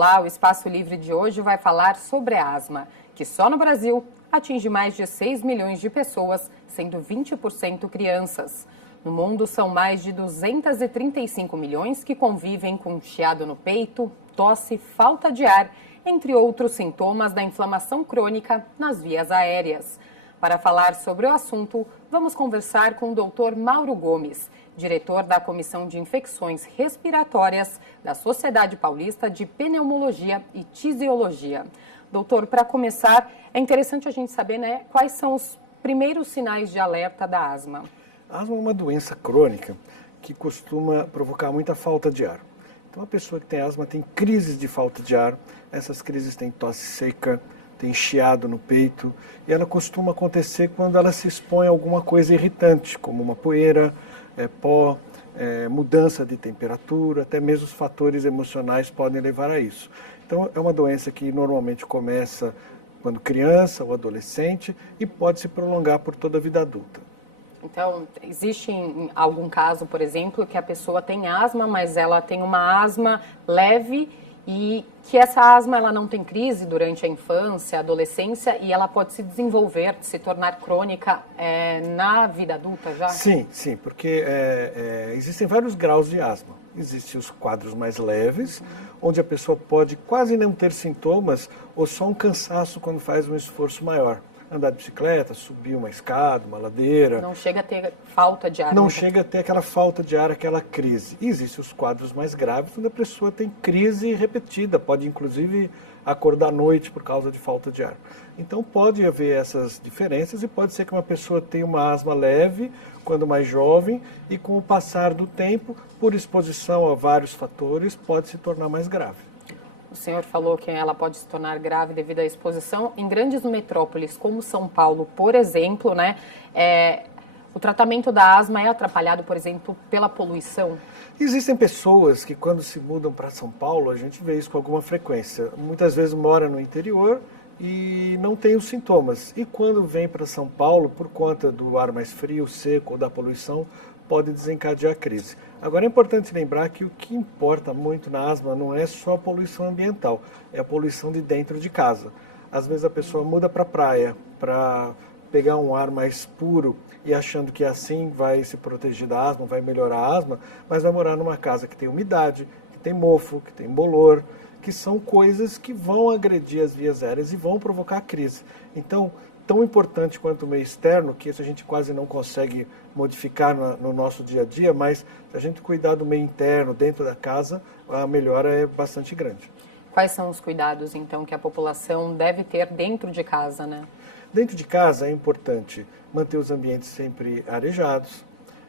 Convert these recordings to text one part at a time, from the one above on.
Olá, o Espaço Livre de hoje vai falar sobre asma, que só no Brasil atinge mais de 6 milhões de pessoas, sendo 20% crianças. No mundo, são mais de 235 milhões que convivem com chiado no peito, tosse, falta de ar, entre outros sintomas da inflamação crônica nas vias aéreas. Para falar sobre o assunto, vamos conversar com o Dr. Mauro Gomes, diretor da Comissão de Infecções Respiratórias da Sociedade Paulista de Pneumologia e Tisiologia. Doutor, para começar, é interessante a gente saber, quais são os primeiros sinais de alerta da asma. A asma é uma doença crônica que costuma provocar muita falta de ar. Então, a pessoa que tem asma tem crises de falta de ar, essas crises têm tosse seca, tem chiado no peito, e ela costuma acontecer quando ela se expõe a alguma coisa irritante, como uma poeira, pó, mudança de temperatura, até mesmo os fatores emocionais podem levar a isso. Então, é uma doença que normalmente começa quando criança ou adolescente e pode se prolongar por toda a vida adulta. Então, existe algum caso, por exemplo, que a pessoa tem asma, mas ela tem uma asma leve e que essa asma ela não tem crise durante a infância, a adolescência e ela pode se desenvolver, se tornar crônica na vida adulta já? Sim, porque existem vários graus de asma. Existem os quadros mais leves, onde a pessoa pode quase não ter sintomas ou só um cansaço quando faz um esforço maior. Andar de bicicleta, subir uma escada, uma ladeira. Não chega a ter falta de ar. Não chega a ter aquela falta de ar, aquela crise. E existem os quadros mais graves, onde a pessoa tem crise repetida, pode inclusive acordar à noite por causa de falta de ar. Então pode haver essas diferenças e pode ser que uma pessoa tenha uma asma leve quando mais jovem e com o passar do tempo, por exposição a vários fatores, pode se tornar mais grave. O senhor falou que ela pode se tornar grave devido à exposição. Em grandes metrópoles como São Paulo, por exemplo, o tratamento da asma é atrapalhado, por exemplo, pela poluição? Existem pessoas que quando se mudam para São Paulo, a gente vê isso com alguma frequência. Muitas vezes mora no interior e não tem os sintomas. E quando vem para São Paulo, por conta do ar mais frio, seco ou da poluição, pode desencadear a crise. Agora é importante lembrar que o que importa muito na asma não é só a poluição ambiental, é a poluição de dentro de casa. Às vezes a pessoa muda para a praia para pegar um ar mais puro e achando que assim vai se proteger da asma, vai melhorar a asma, mas vai morar numa casa que tem umidade, que tem mofo, que tem bolor, que são coisas que vão agredir as vias aéreas e vão provocar crise. Então, tão importante quanto o meio externo, que isso a gente quase não consegue modificar no nosso dia a dia, mas se a gente cuidar do meio interno, dentro da casa, a melhora é bastante grande. Quais são os cuidados, então, que a população deve ter dentro de casa, Dentro de casa é importante manter os ambientes sempre arejados,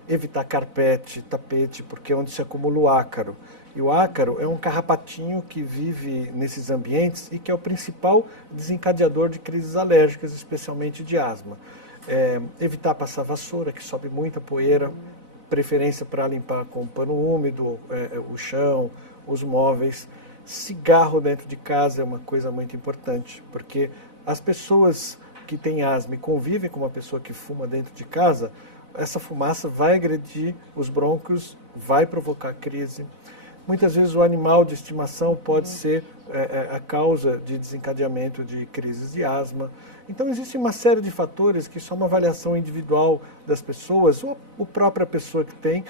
evitar carpete, tapete, porque é onde se acumula o ácaro. E o ácaro é um carrapatinho que vive nesses ambientes e que é o principal desencadeador de crises alérgicas, especialmente de asma. Evitar passar vassoura, que sobe muita poeira, preferência para limpar com pano úmido, o chão, os móveis. Cigarro dentro de casa é uma coisa muito importante, porque as pessoas que têm asma e convivem com uma pessoa que fuma dentro de casa, essa fumaça vai agredir os brônquios, vai provocar crise. Muitas vezes o animal de estimação pode ser a causa de desencadeamento de crises de asma. Então existe uma série de fatores que só uma avaliação individual das pessoas, ou a própria pessoa que tem,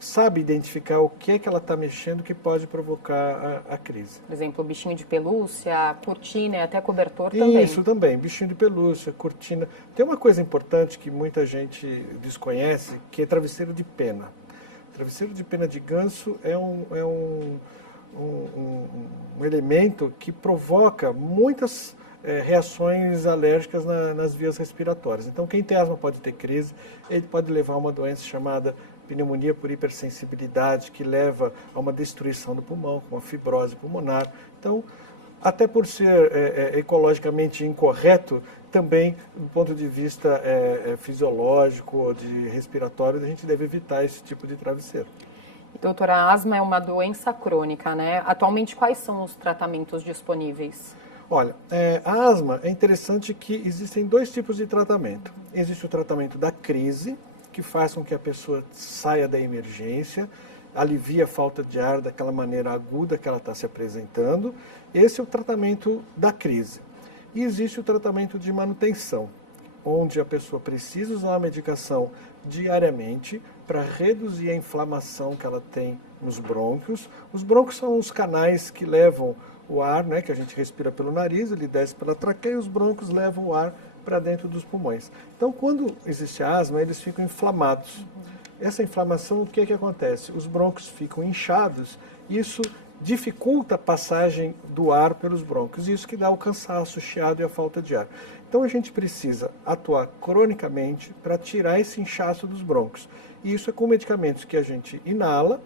sabe identificar o que é que ela está mexendo que pode provocar a crise. Por exemplo, bichinho de pelúcia, cortina e até cobertor também. Isso também, bichinho de pelúcia, cortina. Tem uma coisa importante que muita gente desconhece, que é travesseiro de pena. Travesseiro de pena de ganso é um elemento que provoca muitas reações alérgicas nas vias respiratórias. Então, quem tem asma pode ter crise, ele pode levar a uma doença chamada pneumonia por hipersensibilidade, que leva a uma destruição do pulmão, com uma fibrose pulmonar. Então, até por ser ecologicamente incorreto, também, do ponto de vista fisiológico ou de respiratório, a gente deve evitar esse tipo de travesseiro. Doutora, a asma é uma doença crônica, Atualmente, quais são os tratamentos disponíveis? Olha, a asma é interessante que existem dois tipos de tratamento. Existe o tratamento da crise, que faz com que a pessoa saia da emergência alivia a falta de ar daquela maneira aguda que ela está se apresentando. Esse é o tratamento da crise. E existe o tratamento de manutenção, onde a pessoa precisa usar a medicação diariamente para reduzir a inflamação que ela tem nos brônquios. Os brônquios são os canais que levam o ar, né, que a gente respira pelo nariz, ele desce pela traqueia e os brônquios levam o ar para dentro dos pulmões. Então, quando existe asma, eles ficam inflamados. Essa inflamação, o que é que acontece? Os brônquios ficam inchados e isso dificulta a passagem do ar pelos brônquios. Isso que dá o cansaço, o chiado e a falta de ar. Então, a gente precisa atuar cronicamente para tirar esse inchaço dos brônquios. E isso é com medicamentos que a gente inala,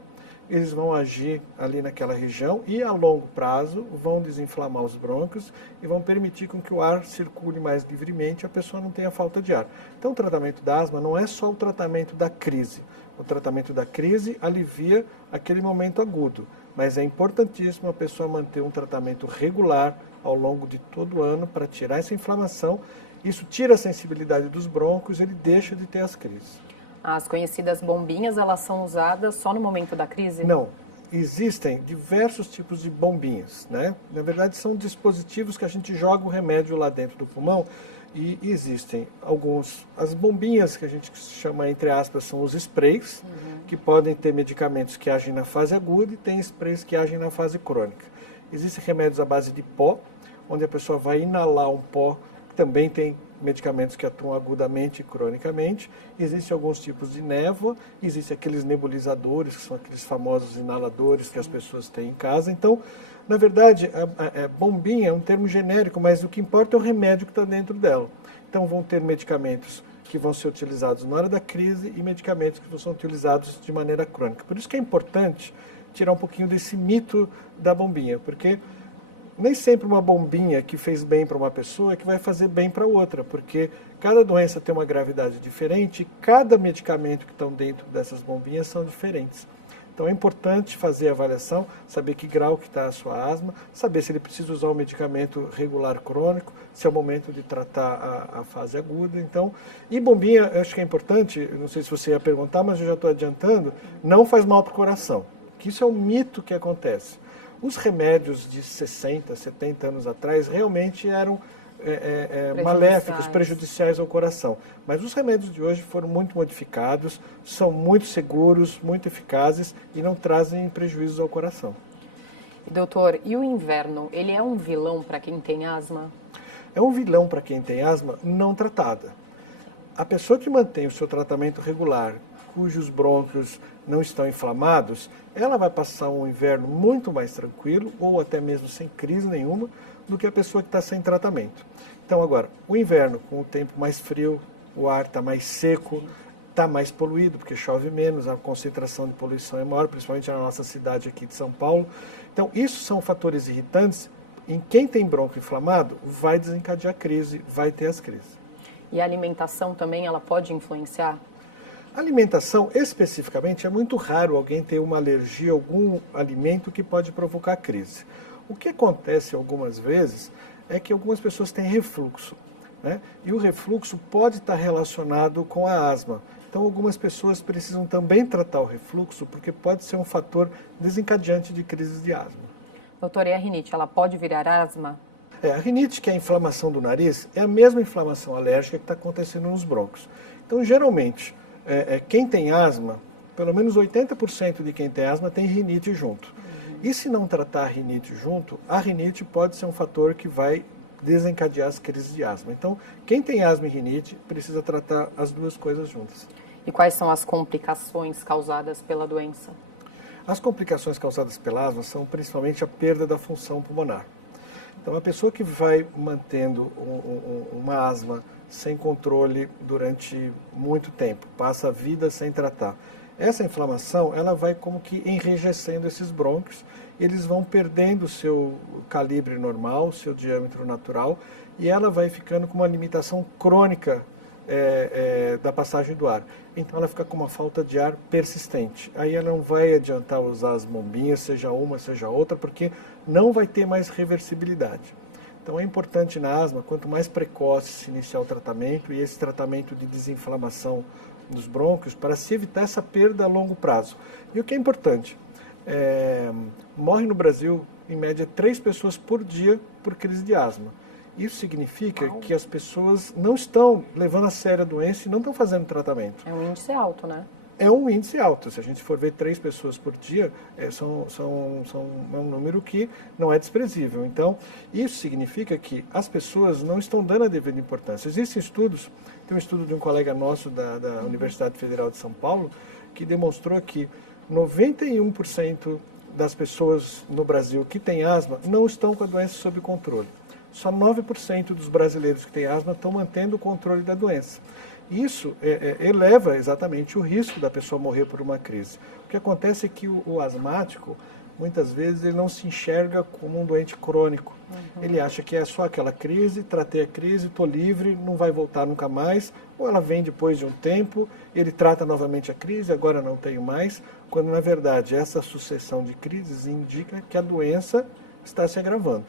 eles vão agir ali naquela região e a longo prazo vão desinflamar os brônquios e vão permitir com que o ar circule mais livremente e a pessoa não tenha falta de ar. Então o tratamento da asma não é só o tratamento da crise. O tratamento da crise alivia aquele momento agudo, mas é importantíssimo a pessoa manter um tratamento regular ao longo de todo o ano para tirar essa inflamação. Isso tira a sensibilidade dos brônquios, ele deixa de ter as crises. As conhecidas bombinhas, elas são usadas só no momento da crise? Não. Existem diversos tipos de bombinhas, né? Na verdade, são dispositivos que a gente joga o remédio lá dentro do pulmão e existem alguns... As bombinhas que a gente chama, entre aspas, são os sprays, que podem ter medicamentos que agem na fase aguda e tem sprays que agem na fase crônica. Existem remédios à base de pó, onde a pessoa vai inalar um pó, que também tem medicamentos que atuam agudamente e cronicamente. Existem alguns tipos de névoa, existem aqueles nebulizadores, que são aqueles famosos inaladores que as pessoas têm em casa. Então, na verdade, a bombinha é um termo genérico, mas o que importa é o remédio que está dentro dela. Então, vão ter medicamentos que vão ser utilizados na hora da crise e medicamentos que vão ser utilizados de maneira crônica. Por isso que é importante tirar um pouquinho desse mito da bombinha, porque nem sempre uma bombinha que fez bem para uma pessoa é que vai fazer bem para outra, porque cada doença tem uma gravidade diferente e cada medicamento que estão dentro dessas bombinhas são diferentes. Então é importante fazer a avaliação, saber que grau que está a sua asma, saber se ele precisa usar um medicamento regular crônico, se é o momento de tratar a fase aguda. Então, e bombinha, eu acho que é importante, não sei se você ia perguntar, mas eu já estou adiantando, não faz mal para o coração, que isso é um mito que acontece. Os remédios de 60, 70 anos atrás realmente eram maléficos, prejudiciais ao coração. Mas os remédios de hoje foram muito modificados, são muito seguros, muito eficazes e não trazem prejuízos ao coração. Doutor, e o inverno, ele é um vilão para quem tem asma? É um vilão para quem tem asma não tratada. A pessoa que mantém o seu tratamento regular, cujos brônquios não estão inflamados, ela vai passar um inverno muito mais tranquilo, ou até mesmo sem crise nenhuma, do que a pessoa que está sem tratamento. Então agora, o inverno com o tempo mais frio, o ar está mais seco, está mais poluído, porque chove menos, a concentração de poluição é maior, principalmente na nossa cidade aqui de São Paulo. Então isso são fatores irritantes, em quem tem brônquio inflamado vai desencadear crise, vai ter as crises. E a alimentação também, ela pode influenciar? A alimentação, especificamente, é muito raro alguém ter uma alergia a algum alimento que pode provocar crise. O que acontece algumas vezes é que algumas pessoas têm refluxo, né? E o refluxo pode estar relacionado com a asma. Então, algumas pessoas precisam também tratar o refluxo, porque pode ser um fator desencadeante de crises de asma. Doutora, e a rinite, ela pode virar asma? A rinite, que é a inflamação do nariz, é a mesma inflamação alérgica que está acontecendo nos brônquios. Então, geralmente, quem tem asma, pelo menos 80% de quem tem asma tem rinite junto. E se não tratar a rinite junto, a rinite pode ser um fator que vai desencadear as crises de asma. Então, quem tem asma e rinite precisa tratar as duas coisas juntas. E quais são as complicações causadas pela doença? As complicações causadas pela asma são principalmente a perda da função pulmonar. Então, a pessoa que vai mantendo uma asma sem controle durante muito tempo, passa a vida sem tratar. Essa inflamação, ela vai como que enrijecendo esses brônquios, eles vão perdendo o seu calibre normal, o seu diâmetro natural, e ela vai ficando com uma limitação crônica da passagem do ar. Então ela fica com uma falta de ar persistente. Aí ela não vai adiantar usar as bombinhas, seja uma, seja outra, porque não vai ter mais reversibilidade. Então é importante na asma, quanto mais precoce se iniciar o tratamento, e esse tratamento de desinflamação dos brônquios para se evitar essa perda a longo prazo. E o que é importante, morre no Brasil, em média, 3 pessoas por dia por crise de asma. Isso significa que as pessoas não estão levando a sério a doença e não estão fazendo tratamento. É um índice alto, né? É um índice alto. Se a gente for ver 3 pessoas por dia, é um número que não é desprezível. Então, isso significa que as pessoas não estão dando a devida importância. Existem estudos, tem um estudo de um colega nosso da Universidade Federal de São Paulo, que demonstrou que 91% das pessoas no Brasil que têm asma não estão com a doença sob controle. Só 9% dos brasileiros que têm asma estão mantendo o controle da doença. Isso eleva exatamente o risco da pessoa morrer por uma crise. O que acontece é que o asmático, muitas vezes, ele não se enxerga como um doente crônico. Ele acha que é só aquela crise, tratei a crise, estou livre, não vai voltar nunca mais, ou ela vem depois de um tempo, ele trata novamente a crise, agora não tenho mais, quando na verdade essa sucessão de crises indica que a doença está se agravando.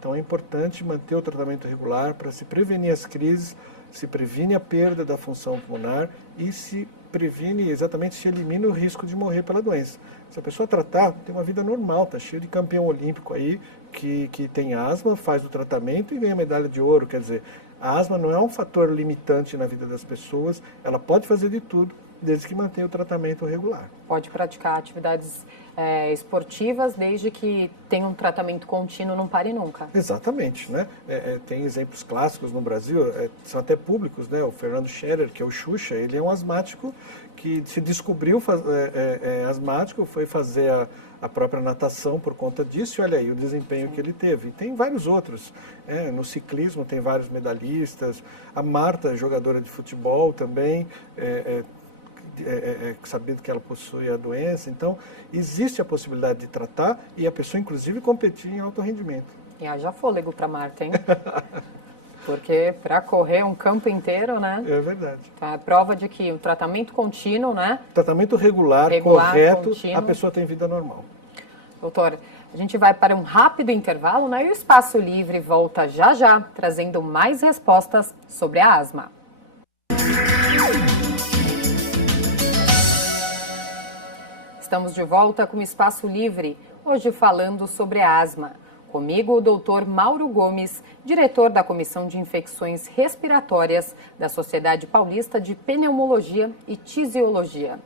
Então é importante manter o tratamento regular para se prevenir as crises, se previne a perda da função pulmonar e se previne, exatamente, se elimina o risco de morrer pela doença. Se a pessoa tratar, tem uma vida normal, está cheio de campeão olímpico aí que tem asma, faz o tratamento e ganha medalha de ouro. Quer dizer, a asma não é um fator limitante na vida das pessoas, ela pode fazer de tudo, desde que mantenha o tratamento regular. Pode praticar atividades esportivas, desde que tenha um tratamento contínuo, não pare nunca. Exatamente, né? Tem exemplos clássicos no Brasil, são até públicos, né? O Fernando Scherer, que é o Xuxa, ele é um asmático que se descobriu asmático, foi fazer a própria natação por conta disso, e olha aí o desempenho que ele teve. E tem vários outros, no ciclismo tem vários medalhistas, a Marta, jogadora de futebol também, sabendo que ela possui a doença, então existe a possibilidade de tratar e a pessoa inclusive competir em alto rendimento. E haja fôlego para Marta, hein? Porque para correr um campo inteiro, né? É verdade. Tá, é prova de que o tratamento contínuo, né? Tratamento regular correto, contínuo. A pessoa tem vida normal. Doutor, a gente vai para um rápido intervalo, né? E o Espaço Livre volta já já, trazendo mais respostas sobre a asma. Estamos de volta com o Espaço Livre, hoje falando sobre a asma. Comigo, o doutor Mauro Gomes, diretor da Comissão de Infecções Respiratórias da Sociedade Paulista de Pneumologia e Tisiologia.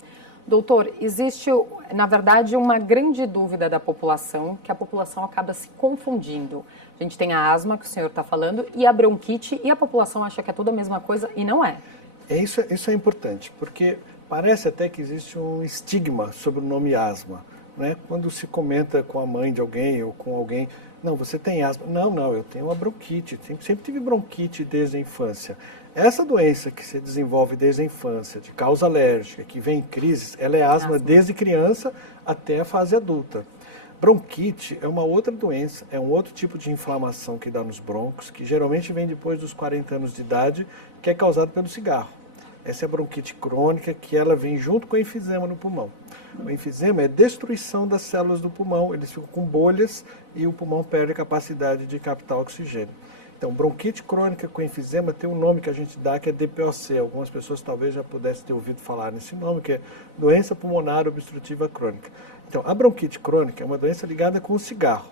Doutor, existe, na verdade, uma grande dúvida da população, que a população acaba se confundindo. A gente tem a asma, que o senhor está falando, e a bronquite, e a população acha que é tudo a mesma coisa, e não é. Isso é importante, porque parece até que existe um estigma sobre o nome asma, né? Quando se comenta com a mãe de alguém ou com alguém, não, você tem asma. Não, eu tenho uma bronquite, sempre tive bronquite desde a infância. Essa doença que se desenvolve desde a infância, de causa alérgica, que vem em crises, ela é asma desde criança até a fase adulta. Bronquite é uma outra doença, é um outro tipo de inflamação que dá nos brônquios, que geralmente vem depois dos 40 anos de idade, que é causado pelo cigarro. Essa é a bronquite crônica, que ela vem junto com o enfisema no pulmão. O enfisema é destruição das células do pulmão, eles ficam com bolhas e o pulmão perde a capacidade de captar oxigênio. Então, bronquite crônica com enfisema tem um nome que a gente dá que é DPOC. Algumas pessoas talvez já pudessem ter ouvido falar nesse nome, que é doença pulmonar obstrutiva crônica. Então, a bronquite crônica é uma doença ligada com o cigarro.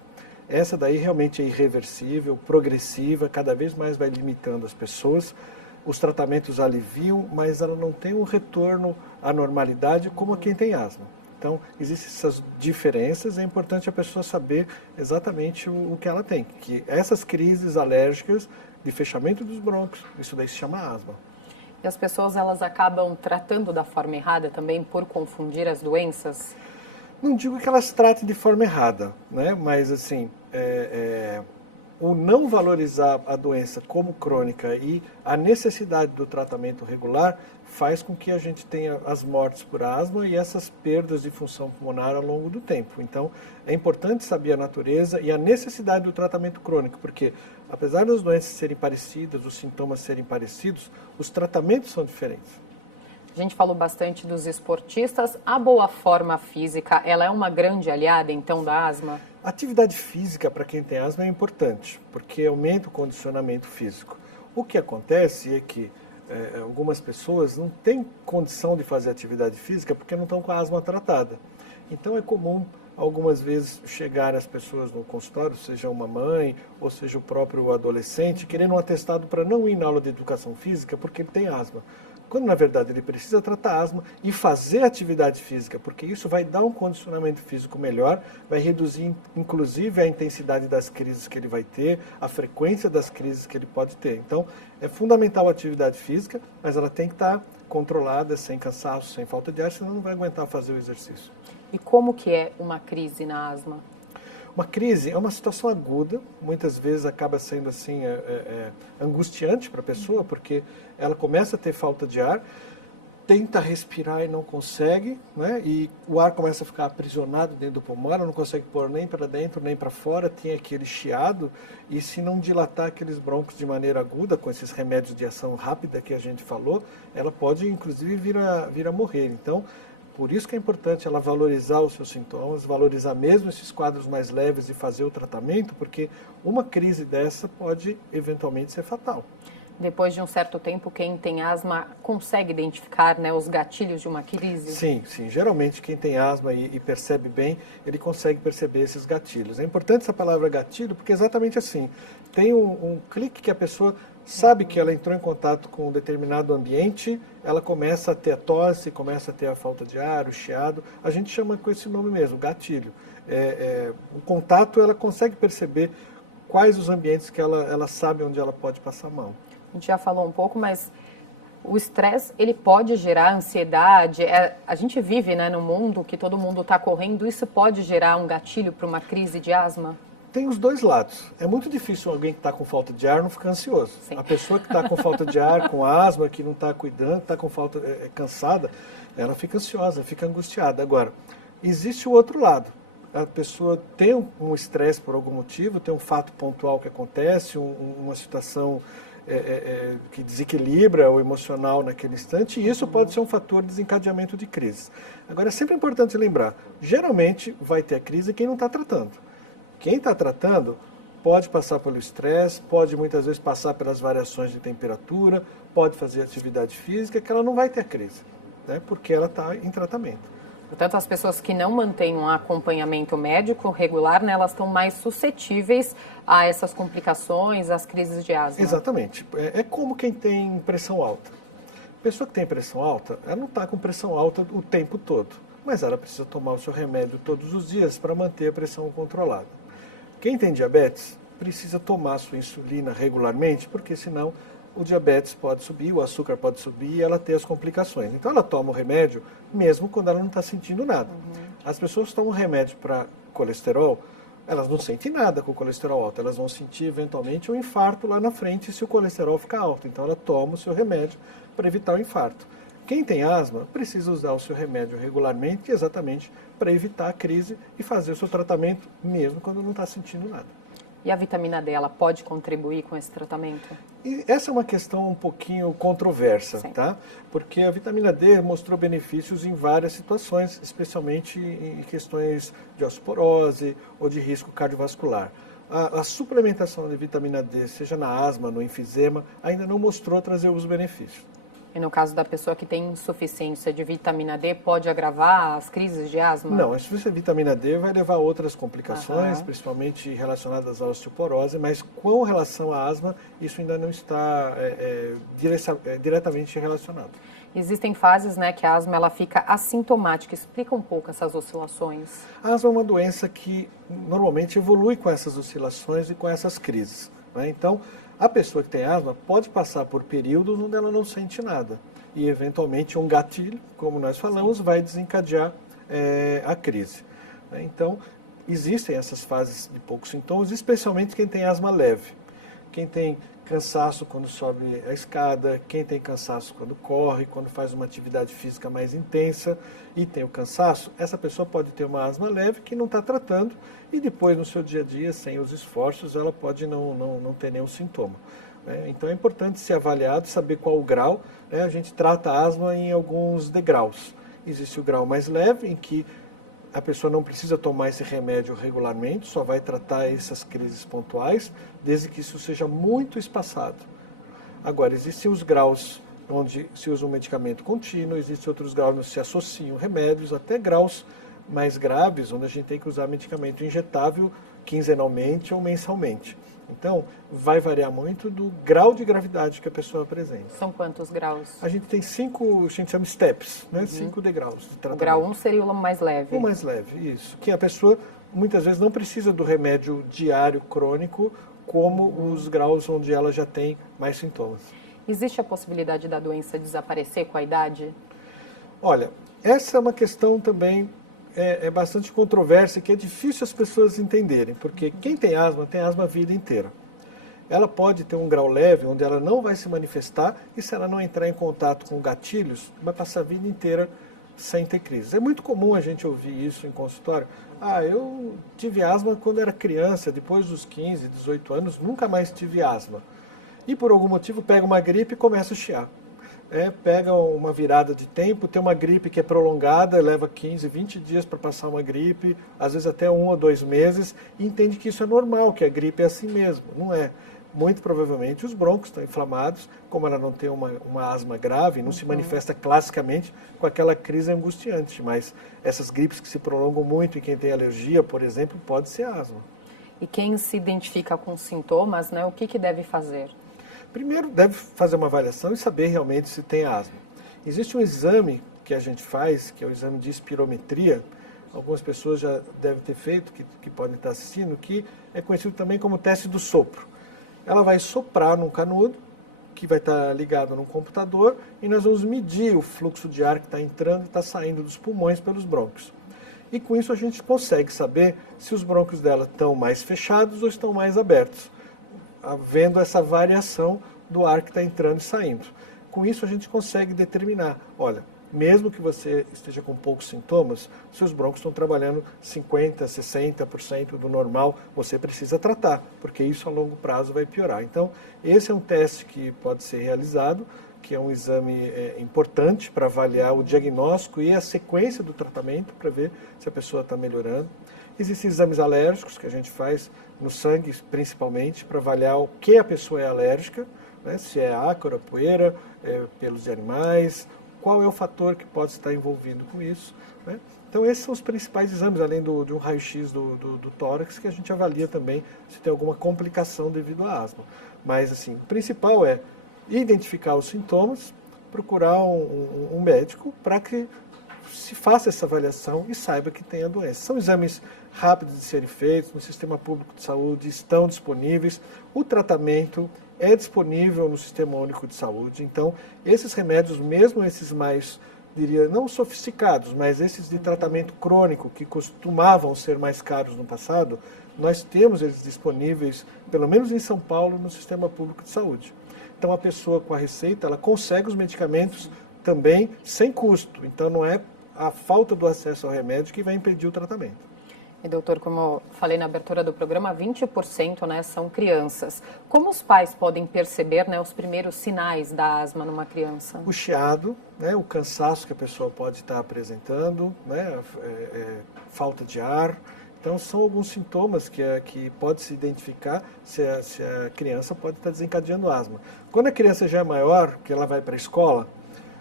Essa daí realmente é irreversível, progressiva, cada vez mais vai limitando as pessoas. Os tratamentos aliviam, mas ela não tem um retorno à normalidade como quem tem asma. Então, existem essas diferenças, é importante a pessoa saber exatamente o que ela tem. Que essas crises alérgicas de fechamento dos brônquios, isso daí se chama asma. E as pessoas, elas acabam tratando da forma errada também por confundir as doenças? Não digo que elas tratem de forma errada, né? Mas assim, o não valorizar a doença como crônica e a necessidade do tratamento regular faz com que a gente tenha as mortes por asma e essas perdas de função pulmonar ao longo do tempo. Então, é importante saber a natureza e a necessidade do tratamento crônico, porque apesar das doenças serem parecidas, os sintomas serem parecidos, os tratamentos são diferentes. A gente falou bastante dos esportistas. A boa forma física, ela é uma grande aliada, então, da asma? A atividade física para quem tem asma é importante, porque aumenta o condicionamento físico. O que acontece é que algumas pessoas não têm condição de fazer atividade física porque não estão com a asma tratada. Então é comum algumas vezes chegar as pessoas no consultório, seja uma mãe ou seja o próprio adolescente, querendo um atestado para não ir na aula de educação física porque ele tem asma. Quando na verdade ele precisa tratar asma e fazer atividade física, porque isso vai dar um condicionamento físico melhor, vai reduzir inclusive a intensidade das crises que ele vai ter, a frequência das crises que ele pode ter. Então é fundamental a atividade física, mas ela tem que estar controlada, sem cansaço, sem falta de ar, senão não vai aguentar fazer o exercício. E como que é uma crise na asma? Uma crise é uma situação aguda, muitas vezes acaba sendo assim angustiante para a pessoa, porque ela começa a ter falta de ar, tenta respirar e não consegue, né? E o ar começa a ficar aprisionado dentro do pulmão, ela não consegue pôr nem para dentro nem para fora, tem aquele chiado, e se não dilatar aqueles brônquios de maneira aguda, com esses remédios de ação rápida que a gente falou, ela pode inclusive vir a morrer. Então, por isso que é importante ela valorizar os seus sintomas, valorizar mesmo esses quadros mais leves e fazer o tratamento, porque uma crise dessa pode eventualmente ser fatal. Depois de um certo tempo, quem tem asma consegue identificar, né, os gatilhos de uma crise? Sim, sim. Geralmente quem tem asma e percebe bem, ele consegue perceber esses gatilhos. É importante essa palavra gatilho porque é exatamente assim. Tem um clique que a pessoa sabe que ela entrou em contato com um determinado ambiente, ela começa a ter a tosse, começa a ter a falta de ar, o chiado. A gente chama com esse nome mesmo, gatilho. O contato, ela consegue perceber quais os ambientes que ela sabe onde ela pode passar mal. A gente já falou um pouco, mas o estresse, ele pode gerar ansiedade. A gente vive, né, num mundo que todo mundo está correndo. Isso pode gerar um gatilho para uma crise de asma? Tem os dois lados. É muito difícil alguém que está com falta de ar não ficar ansioso. Sim. A pessoa que está com falta de ar, com asma, que não está cuidando, está com falta, cansada, ela fica ansiosa, fica angustiada. Agora, existe o outro lado. A pessoa tem um estresse por algum motivo, tem um fato pontual que acontece, uma situação que desequilibra o emocional naquele instante, e isso pode ser um fator de desencadeamento de crise. Agora, é sempre importante lembrar, geralmente vai ter a crise quem não está tratando. Quem está tratando pode passar pelo estresse, pode muitas vezes passar pelas variações de temperatura, pode fazer atividade física, que ela não vai ter a crise, né, porque ela está em tratamento. Portanto, as pessoas que não mantêm um acompanhamento médico regular, né, elas estão mais suscetíveis a essas complicações, às crises de asma. Exatamente. É como quem tem pressão alta. A pessoa que tem pressão alta, ela não está com pressão alta o tempo todo, mas ela precisa tomar o seu remédio todos os dias para manter a pressão controlada. Quem tem diabetes precisa tomar a sua insulina regularmente, porque senão o diabetes pode subir, o açúcar pode subir e ela tem as complicações. Então ela toma o remédio mesmo quando ela não está sentindo nada. As pessoas que tomam remédio para colesterol, elas não sentem nada com o colesterol alto, elas vão sentir eventualmente um infarto lá na frente se o colesterol ficar alto. Então ela toma o seu remédio para evitar o infarto. Quem tem asma precisa usar o seu remédio regularmente, exatamente para evitar a crise e fazer o seu tratamento mesmo quando não está sentindo nada. E a vitamina D, ela pode contribuir com esse tratamento? E essa é uma questão um pouquinho controversa, tá? Porque a vitamina D mostrou benefícios em várias situações, especialmente em questões de osteoporose ou de risco cardiovascular. A suplementação de vitamina D, seja na asma, no enfisema, ainda não mostrou trazer os benefícios. E no caso da pessoa que tem insuficiência de vitamina D, pode agravar as crises de asma? Não, a insuficiência de vitamina D vai levar a outras complicações, principalmente relacionadas à osteoporose, mas com relação à asma, isso ainda não está diretamente relacionado. Existem fases, né, que a asma ela fica assintomática. Explica um pouco essas oscilações. A asma é uma doença que normalmente evolui com essas oscilações e com essas crises, né? Então, a pessoa que tem asma pode passar por períodos onde ela não sente nada. E, eventualmente, um gatilho, como nós falamos, vai desencadear a crise. Então, existem essas fases de poucos sintomas, especialmente quem tem asma leve. Quem tem cansaço quando sobe a escada, quem tem cansaço quando corre, quando faz uma atividade física mais intensa e tem o cansaço, essa pessoa pode ter uma asma leve que não está tratando e depois no seu dia a dia, sem os esforços, ela pode não ter nenhum sintoma. Então é importante ser avaliado, saber qual o grau. A gente trata a asma em alguns degraus. Existe o grau mais leve, em que a pessoa não precisa tomar esse remédio regularmente, só vai tratar essas crises pontuais, desde que isso seja muito espaçado. Agora, existem os graus onde se usa um medicamento contínuo, existem outros graus onde se associam remédios, até graus mais graves, onde a gente tem que usar medicamento injetável quinzenalmente ou mensalmente. Então, vai variar muito do grau de gravidade que a pessoa apresenta. São quantos graus? A gente tem 5, a gente chama steps, né? 5 degraus de tratamento. O grau 1 seria o mais leve. O mais leve, isso. Que a pessoa, muitas vezes, não precisa do remédio diário crônico, como os graus onde ela já tem mais sintomas. Existe a possibilidade da doença desaparecer com a idade? Olha, essa é uma questão também bastante controversa, que é difícil as pessoas entenderem, porque quem tem asma a vida inteira. Ela pode ter um grau leve, onde ela não vai se manifestar, e se ela não entrar em contato com gatilhos, vai passar a vida inteira sem ter crise. É muito comum a gente ouvir isso em consultório. Eu tive asma quando era criança, depois dos 15, 18 anos, nunca mais tive asma. E por algum motivo pega uma gripe e começa a chiar. Pega uma virada de tempo, tem uma gripe que é prolongada, leva 15, 20 dias para passar uma gripe, às vezes até 1 ou 2 meses, e entende que isso é normal, que a gripe é assim mesmo. Não é. Muito provavelmente os brônquios estão inflamados, como ela não tem uma asma grave, não se manifesta classicamente com aquela crise angustiante, mas essas gripes que se prolongam muito, e quem tem alergia, por exemplo, pode ser asma. E quem se identifica com sintomas, né, o que deve fazer? Primeiro, deve fazer uma avaliação e saber realmente se tem asma. Existe um exame que a gente faz, que é o exame de espirometria, algumas pessoas já devem ter feito, que podem estar assistindo, que é conhecido também como teste do sopro. Ela vai soprar num canudo, que vai estar ligado num computador, e nós vamos medir o fluxo de ar que está entrando e está saindo dos pulmões pelos brônquios. E com isso a gente consegue saber se os brônquios dela estão mais fechados ou estão mais abertos, havendo essa variação do ar que está entrando e saindo. Com isso a gente consegue determinar, olha, mesmo que você esteja com poucos sintomas, seus brônquios estão trabalhando 50%, 60% do normal, você precisa tratar, porque isso a longo prazo vai piorar. Então, esse é um teste que pode ser realizado, que é um exame importante para avaliar o diagnóstico e a sequência do tratamento, para ver se a pessoa está melhorando. Existem exames alérgicos que a gente faz no sangue, principalmente, para avaliar o que a pessoa é alérgica, né? Se é ácaro, poeira, pelos de animais, qual é o fator que pode estar envolvido com isso, né? Então esses são os principais exames, além de um raio-x do tórax, que a gente avalia também se tem alguma complicação devido à asma. Mas assim, o principal é identificar os sintomas, procurar um médico para que se faça essa avaliação e saiba que tem a doença. São exames rápidos de serem feitos, no Sistema Público de Saúde estão disponíveis, o tratamento é disponível no Sistema Único de Saúde. Então, esses remédios, mesmo esses mais, diria, não sofisticados, mas esses de tratamento crônico, que costumavam ser mais caros no passado, nós temos eles disponíveis, pelo menos em São Paulo, no Sistema Público de Saúde. Então, a pessoa com a receita, ela consegue os medicamentos também sem custo. Então, não é a falta do acesso ao remédio que vai impedir o tratamento. E, doutor, como eu falei na abertura do programa, 20%, né, são crianças. Como os pais podem perceber, né, os primeiros sinais da asma numa criança? O chiado, né, o cansaço que a pessoa pode estar apresentando, né, falta de ar. Então, são alguns sintomas que pode se identificar se a criança pode estar desencadeando asma. Quando a criança já é maior, que ela vai para a escola,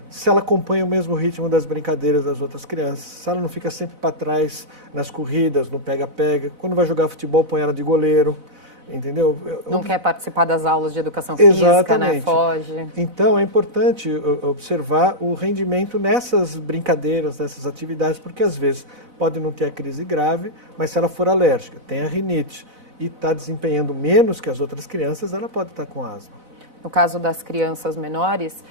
se ela acompanha o mesmo ritmo das brincadeiras das outras crianças, se ela não fica sempre para trás nas corridas, no pega-pega, quando vai jogar futebol, põe ela de goleiro, entendeu? Não quer participar das aulas de educação Exatamente. Física, né? Foge. Então, é importante observar o rendimento nessas brincadeiras, nessas atividades, porque às vezes pode não ter a crise grave, mas se ela for alérgica, tem a rinite e está desempenhando menos que as outras crianças, ela pode estar com asma. No caso das crianças menores,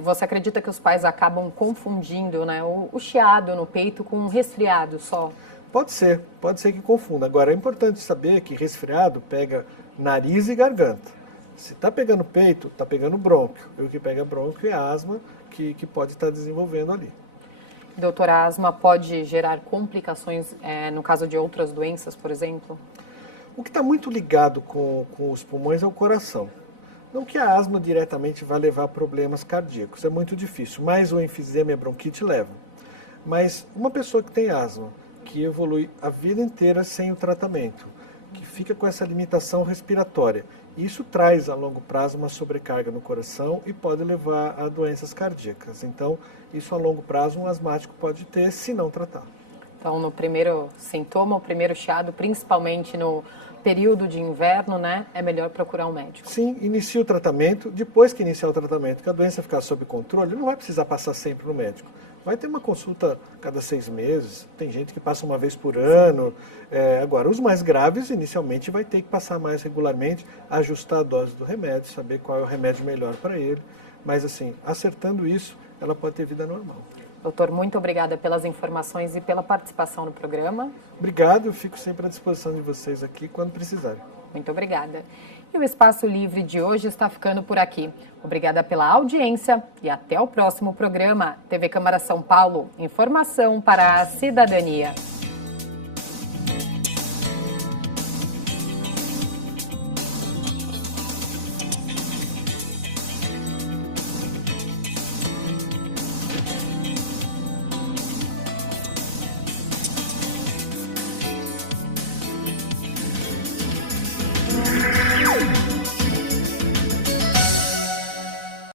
você acredita que os pais acabam confundindo, né, o chiado no peito com um resfriado só? Pode ser que confunda. Agora, é importante saber que resfriado pega nariz e garganta. Se está pegando peito, está pegando brônquio. E o que pega brônquio é a asma que pode estar desenvolvendo ali. Doutora, a asma pode gerar complicações no caso de outras doenças, por exemplo? O que está muito ligado com os pulmões é o coração. Não que a asma diretamente vai levar a problemas cardíacos, é muito difícil, mas o enfisema e a bronquite levam. Mas uma pessoa que tem asma, que evolui a vida inteira sem o tratamento, que fica com essa limitação respiratória. Isso traz a longo prazo uma sobrecarga no coração e pode levar a doenças cardíacas. Então, isso a longo prazo um asmático pode ter se não tratar. Então, no primeiro sintoma, o primeiro chiado, principalmente no período de inverno, né, é melhor procurar um médico. Sim, inicia o tratamento. Depois que iniciar o tratamento, que a doença ficar sob controle, não vai precisar passar sempre no médico. Vai ter uma consulta cada 6 meses, tem gente que passa uma vez por ano. Agora, os mais graves, inicialmente, vai ter que passar mais regularmente, ajustar a dose do remédio, saber qual é o remédio melhor para ele. Mas, assim, acertando isso, ela pode ter vida normal. Doutor, muito obrigada pelas informações e pela participação no programa. Obrigado, eu fico sempre à disposição de vocês aqui quando precisarem. Muito obrigada. E o Espaço Livre de hoje está ficando por aqui. Obrigada pela audiência e até o próximo programa. TV Câmara São Paulo, informação para a cidadania.